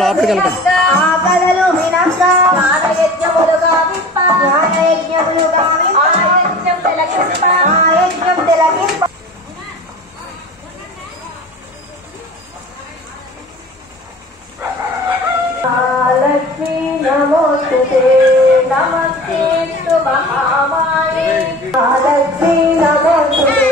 లోపలికి వెళ్తాం. లక్ష్మీ నమోస్తుతే నమస్తే మహామాయే లక్ష్మీ నమోస్తుతే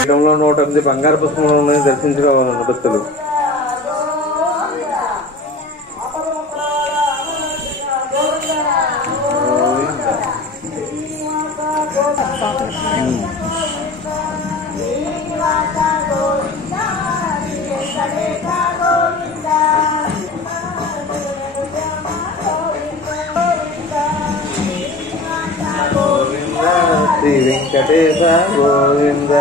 పీఠంలో 108 బంగారు పుష్పములను దర్శించుకోవాలన్న భక్తులు. శ్రీ వెంకటేశ గోవింద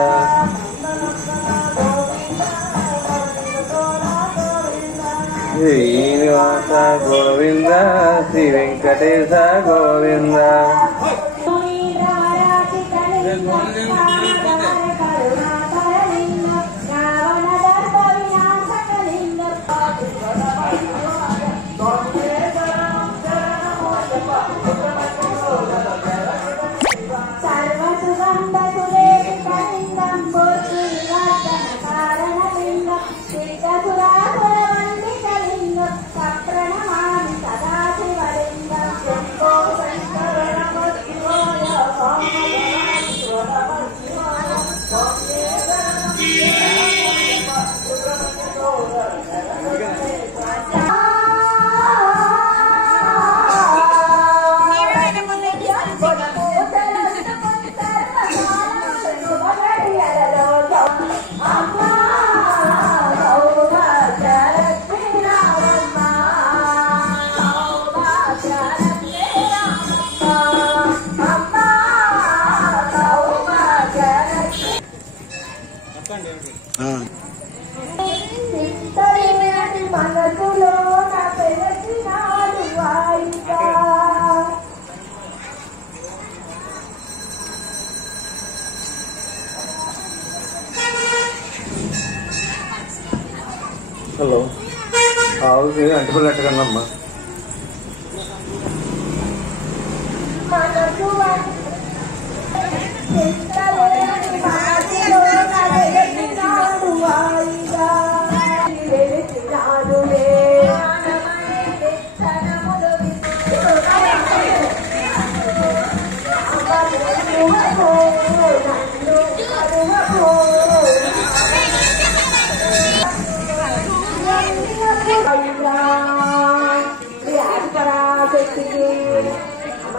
శ్రీనివాస గోవింద శ్రీ వెంకటేశ గోవింద హలో ఆవుకి అంటుపల్లి ఎట్టకన్నమ్మా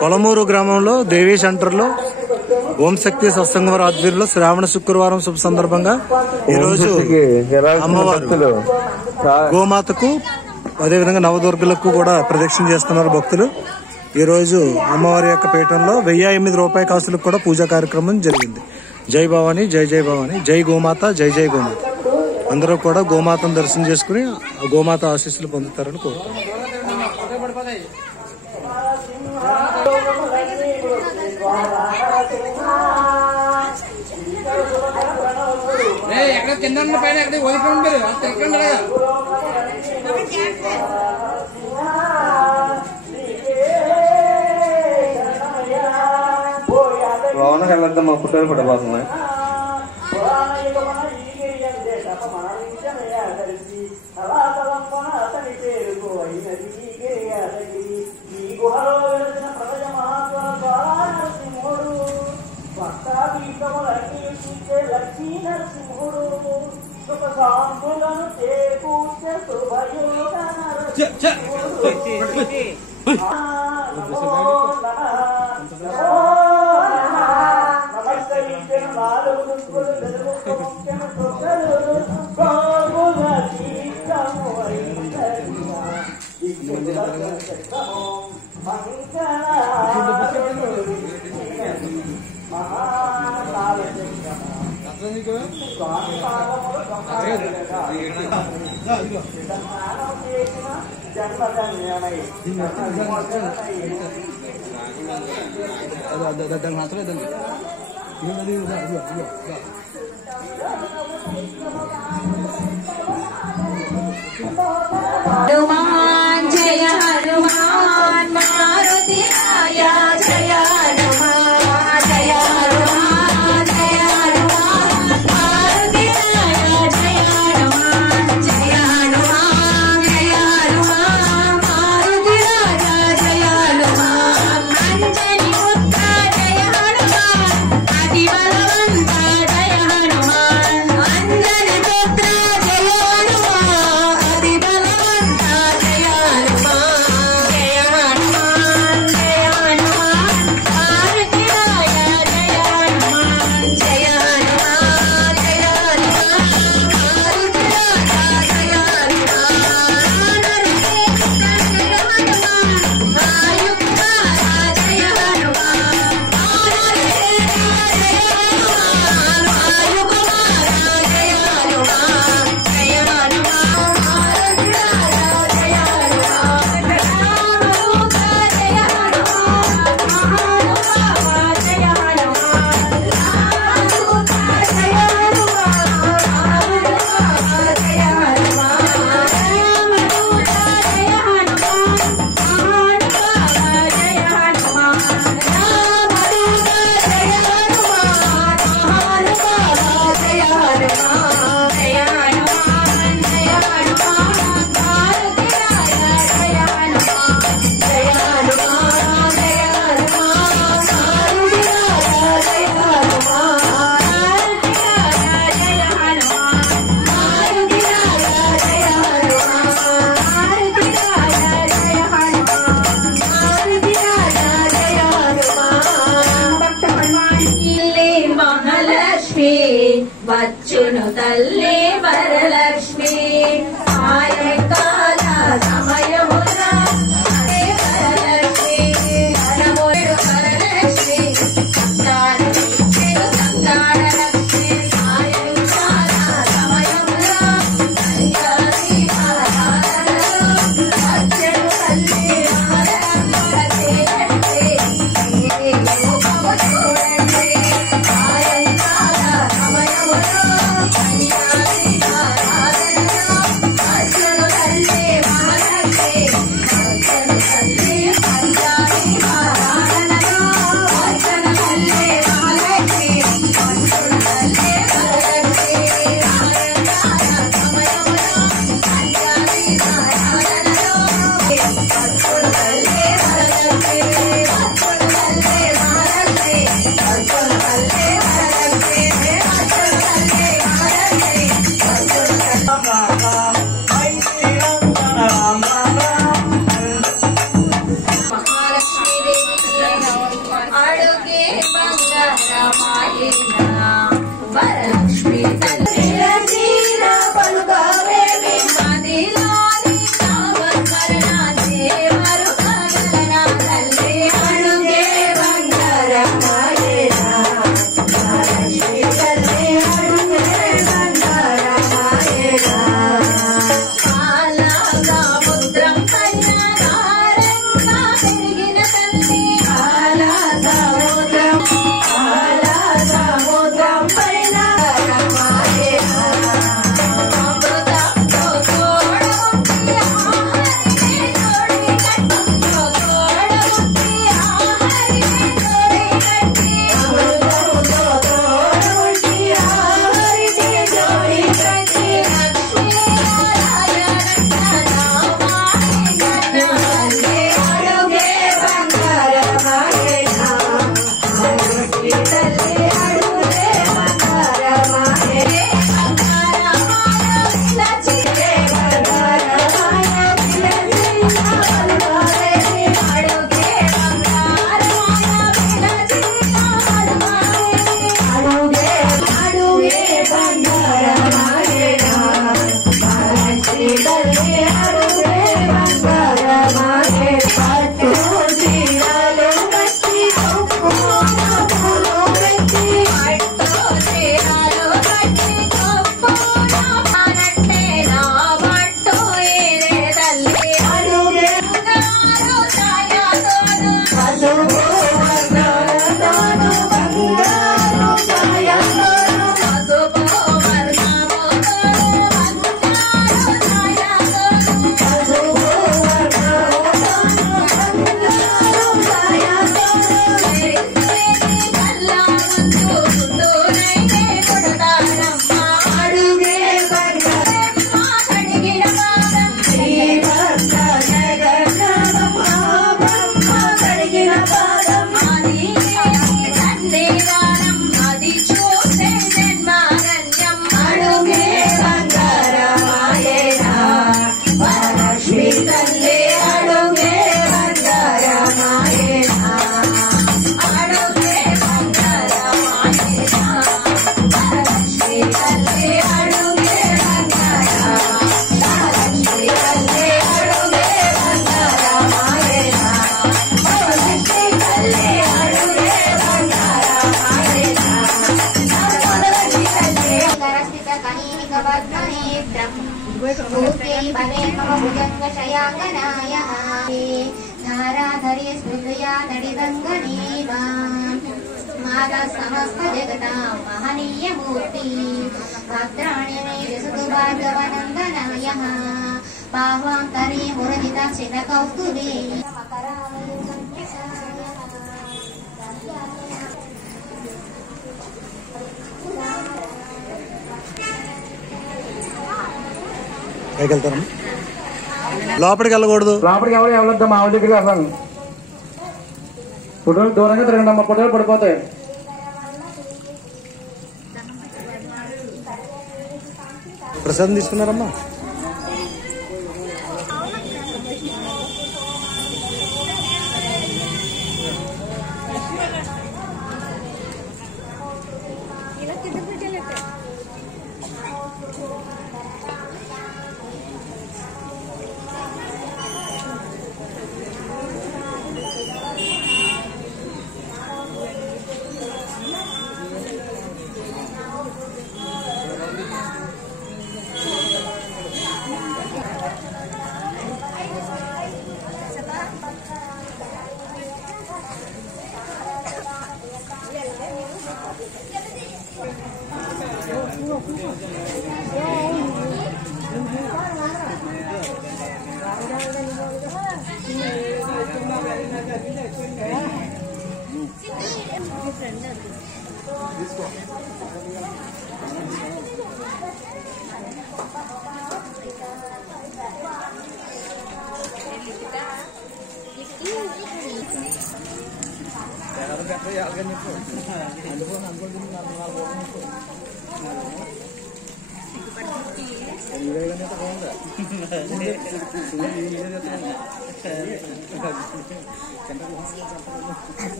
కొలమూరు గ్రామంలో దేవీ సెంటర్లో ఓం శక్తి సత్సంగం వారి ఆధ్వర్యంలో శ్రావణ శుక్రవారం శుభ సందర్భంగా ఈ రోజు అమ్మవారు గోమాతకు అదేవిధంగా నవదుర్గలకు కూడా ప్రదక్షిణ చేస్తున్నారు భక్తులు. ఈ రోజు అమ్మవారి యొక్క పీఠంలో 1008 రూపాయి కాసులకు కూడా పూజా కార్యక్రమం జరిగింది. జై భవాని, జై జై భవాని, జై గోమాత, జై జై గోమాత. అందరూ కూడా గోమాతను దర్శనం చేసుకుని గోమాత ఆశీస్సులు పొందుతారని కోరుతున్నాను. ఎక్కడ తిన్న పైన ఎక్కడ వదిలిపోండి తిరగండి లోనకి వెళ్ళొద్దాం, మా పుట్టలు పడిపోతున్నాయి. हनुमान जय हनुमान मारुति राया जय हनुमान जय हनुमान जय हनुमान मारुति राया जय हनुमान जय हनुमान जय हनुमान मारुति राया जय हनुमान अंजनी पुत्र जय हनुमान अति बलवंत जय हनुमान अंजनी पुत्र जय हनुमान अति बलवंत వచ్చును తల్లి వరలక్ష్మి సాయంకాల సమయమున అదే వరలక్ష్మి వరముడు వరలక్ష్మి సంతానమిచ్చెను సంతానలక్ష్మి సాయంకాల సమయమున సంధ్యాదీపారాధనలో వచ్చెను తల్లి వరలక్ష్మి చూడండి సాయంకాల సమయములో వరలక్ష్మి తల్లి పలుకవేమి మదిలోని నామస్మరణ దేవరు కగలనా తల్లి అడుగే బంగారమాయేనా వరలక్ష్మి తల్లి అడుగే బంగారమాయేనా పాలగా ముద్రం పైన నారంగా పెరిగిన తల్లి పాలగా ముద్రం పైన అమృతంతో తోడముట్టి ఆహరినే జోడి కట్టి తోడముట్టి ఆహరినే జోడి కట్టి అమృతంతో తోడముట్టి ఆహరినే జోడి కట్టి లక్ష్మీ నారాయణ నామాని గణాలే అడుగే బంగారమాయేనా వరలక్ష్మి తల్లి అడుగే బంగారమాయే బంగారమాయ విలచితే బంగారమాయ విలచితే పలుకవేమి అడుగే బంగారమాయ విలచితే పలుకవేమి అడుగే బంగారమాయేనా వరలక్ష్మి తల్లి అడుగే బంగారమాయే పట్టు చీరలు కట్టి కొప్పున పూలు పెట్టి పట్టు చీరలు కట్టి కొప్పున పానంటే నా పట్టు ఏరే తల్లి అడుగే బంగారు ఛాయతోను పసుపు వర్ణాలతోను బంగారు ఛాయతోను పసుపు వర్ణముతోను బంగారు ఛాయతోను పసుపు వర్ణముతోను బంగారు ఛాయతోను మెరిసేటి కళ్ళముందు ముందునైతే కొడతానమ్మా అడుగే బంగారమ్మ కడిగిన పాదం శ్రీభక్త జగన్నాథమ్మ బ్రహ్మ కడిగిన పాదం అది సన్నిధానం అది చూసే జన్మారణ్యం అడుగే బంగారమాయేనా వరలక్ష్మి తల్లి అడుగే బంగారమాయేనా అడుగే బంగారమాయేనా వరలక్ష్మి తల్లి అడుగే బంగారమాయేనా వరలక్ష్మి తల్లి అడుగే బంగారమాయేనా వరలక్ష్మి తల్లి అడుగే బంగారమాయేనా వరలక్ష్మి తల్లి ధారాధరి స్మృతయా నడిదంగనీవా మాతా సమస్త జగతా మహనీయ మూర్తి భద్రాణి విసుదు భార్గవనందనాయ బాహ్వాంతరే మురజిత చిన్న కౌస్తుభే పైకి వెళ్తాను లోపలికి వెళ్ళకూడదు లోపలికి ఎవరు వెళ్ళొద్దాం మా దగ్గరికి అసలు ఫోటోలు దూరంగా తిరగండి అమ్మ ఫోటోలు పడిపోతాయి ప్రసాదం తీసుకున్నారమ్మా ఇలా కింద పెట్టేలే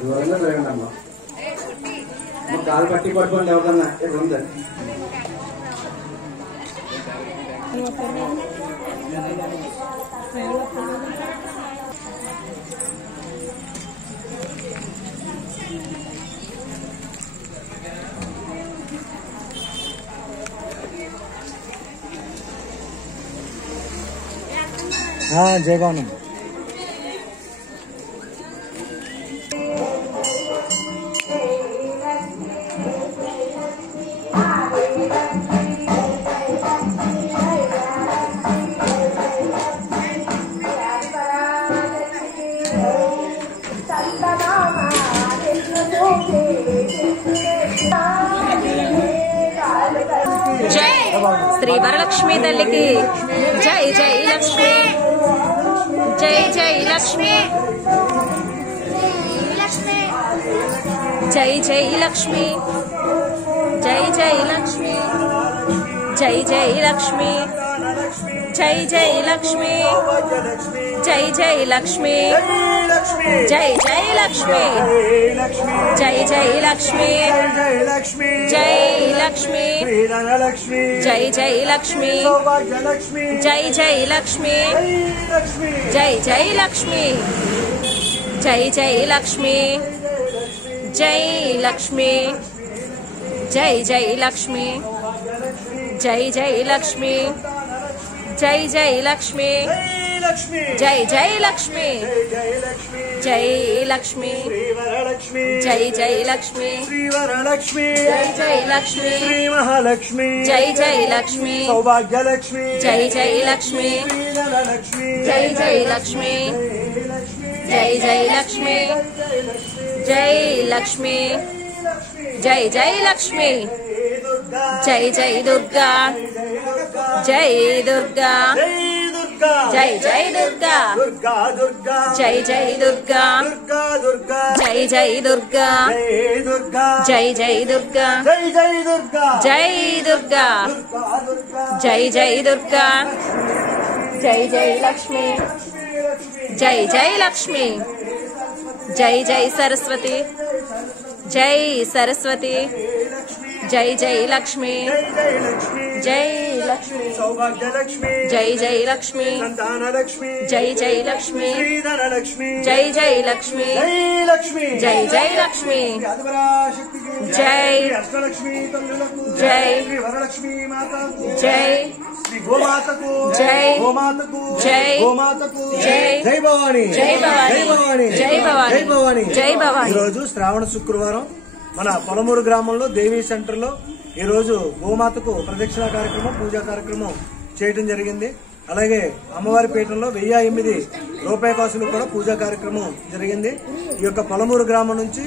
దూరంగా తిరగండి అమ్మా. కాలు పట్టి పట్టుకోండి ఎవరన్నా ఇక్కడ ఉంది. జయభవనం శ్రీ వరలక్ష్మి తల్లికి జై జై లక్ష్మి, జై జై లక్ష్మి, జై జై లక్ష్మి, జై జై లక్ష్మి, జై జై లక్ష్మి, జై జై లక్ష్మి, జై జై లక్ష్మి, జై జై లక్ష్మి, జై జై లక్ష్మి, జై లక్ష్మి, జై జై లక్ష్మి, జై జై లక్ష్మి, జై జై లక్ష్మి, జై జై లక్ష్మి, జై లక్ష్మి, జై జై లక్ష్మి, జై జై లక్ష్మి, జై జై లక్ష్మి, జై జై లక్ష్మి, జై లక్ష్మి, జై జై లక్ష్మి, జై జై లక్ష్మి, మహాలక్ష్మి, జై జై లక్ష్మి, సౌభాగ్యలక్ష్మి, జై జై లక్ష్మి, జై జై లక్ష్మి, జై జై లక్ష్మి, జై లక్ష్మి, జై జై లక్ష్మి, జై జై దుర్గా, జై దుర్గా, జై జై దుర్గా, జై జై దుర్గా, జై జై దుర్గా, జై జై దుర్గా, జై దుర్గా, జై జై దుర్గా, జై జై లక్ష్మి, జై జై లక్ష్మి, జై జై సరస్వతి, జై సరస్వతి, జై జై లక్ష్మి, జై లక్ష్మి, సౌభాగ్యలక్ష్మి, జై జై లక్ష్మి, సంతానలక్ష్మి, జై జై లక్ష్మి, శ్రీధనలక్ష్మి, జై జై లక్ష్మి, జై లక్ష్మి, జై జై లక్ష్మి, వ్యాధిపరాశక్తికి జై అష్టలక్ష్మి తల్లులకు జై శ్రీ వరలక్ష్మి మాతకు జై శ్రీ గోమాతకు జై గోమాతకు జై గోమాతకు జై జై భవాని జై భవాని జై భవాని జై భవాని జై భవాని. ఈరోజు శ్రావణ శుక్రవారం మన పొలమూరు గ్రామంలో దేవీ సెంటర్ లో ఈ రోజు గోమాతకు ప్రదక్షిణ కార్యక్రమం పూజా కార్యక్రమం చేయడం జరిగింది. అలాగే అమ్మవారి పీఠంలో 1008 రూపాయి కాసులు కూడా పూజా కార్యక్రమం జరిగింది. ఈ యొక్క పొలమూరు గ్రామం నుంచి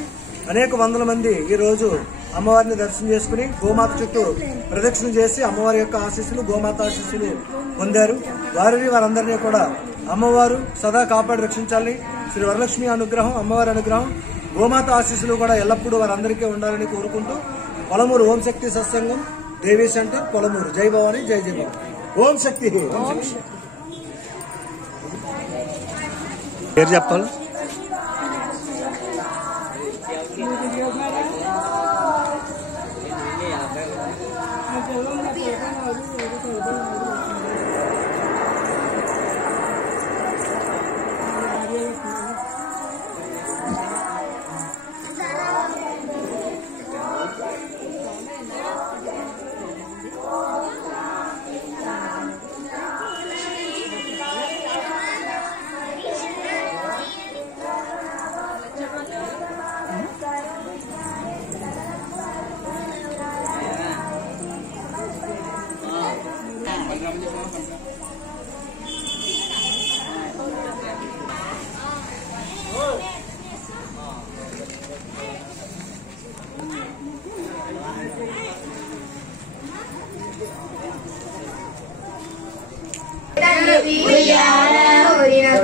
అనేక వందల మంది ఈ రోజు అమ్మవారిని దర్శనం చేసుకుని గోమాత చుట్టూ ప్రదక్షిణ చేసి అమ్మవారి యొక్క ఆశీస్సులు గోమాత ఆశీస్సులు పొందారు. వారందరినీ కూడా అమ్మవారు సదా కాపాడి రక్షించాలి. శ్రీ వరలక్ష్మి అనుగ్రహం అమ్మవారి అనుగ్రహం గోమాత ఆశీస్సులు కూడా ఎల్లప్పుడూ వారందరికీ ఉండాలని కోరుకుంటూ పొలమూరు ఓం శక్తి సత్సంగం దేవీ సెంటర్ పొలమూరు. జై భవాని జై జై భవాని. ఓం శక్తి. పేరు చెప్పాలి.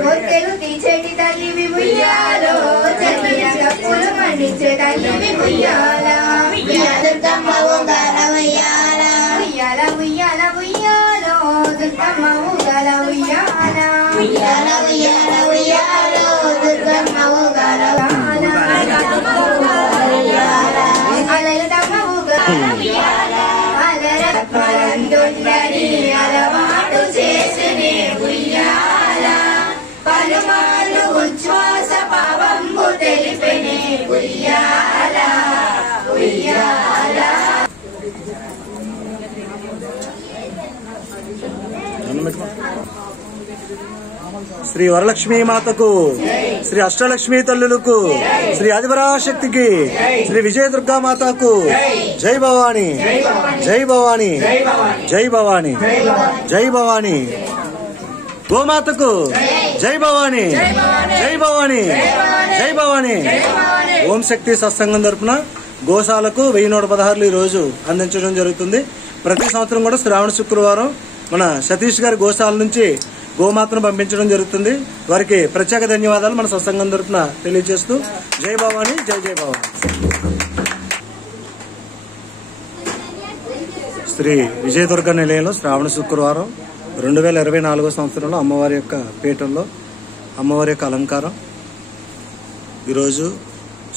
కొత్తెలు తీసేటి తల్లివి ఉయ్యాలో చదివిన తప్పులు పండించే తల్లివి ఉయ్యాల దుర్గమ్మ ఉగాల ఉయ్యాల ఉయ్యాల ఉయ్యాల ఉయ్యాలో దుర్గమ్మ ఉగాల ఉయ్యాల ఉయ్యాల ఉయ్యాల ఉయ్యాలో దుర్గమ్మ ఉగాల అలలమ్మ ఉగాల ఉయ్యాల అలర పరందుండని అలవాటు చేసినే ఉయ్యాల పలుమార్లు ఉచ్ఛ్వాస పావంబు తెలిపినే ఉయ్యాల ఉయ్యాల. శ్రీ వరలక్ష్మీ మాతకు శ్రీ అష్టలక్ష్మీ తల్లులకు శ్రీ ఆదిపరాశక్తికి శ్రీ విజయదుర్గా మాతకు జై భవాని జై భవాని జై భవాని జై భవాని. గోమాతకు జై భవాని జై భవాని జై భవాని. ఓం శక్తి సత్సంగం తరపున గోశాలకు 1116 ఈ రోజు అందించడం జరుగుతుంది. ప్రతి సంవత్సరం కూడా శ్రావణ శుక్రవారం మన సతీష్ గారి గోశాల నుంచి గోమాతను పంపించడం జరుగుతుంది. వారికి ప్రత్యేక ధన్యవాదాలు మన సత్సంగం తరపున తెలియజేస్తూ జై భవాని జై జై భవాని. శ్రీ విజయదుర్గ నిలయంలో శ్రావణ శుక్రవారం 2024 సంవత్సరంలో అమ్మవారి యొక్క పీఠంలో అమ్మవారి యొక్క అలంకారం. ఈరోజు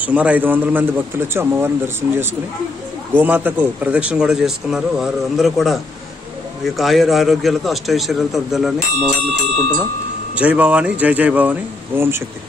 సుమారు 500 మంది భక్తులు వచ్చి అమ్మవారిని దర్శనం చేసుకుని గోమాతకు ప్రదక్షిణ కూడా చేసుకున్నారు. వారు అందరూ కూడా ఈ యొక్క ఆరోగ్యాలతో అష్టైశ్వర్యాలతో వృద్ధాలని అమ్మవారిని కోరుకుంటున్నాం. జై భవాని జై జై భవాని. ఓం శక్తి.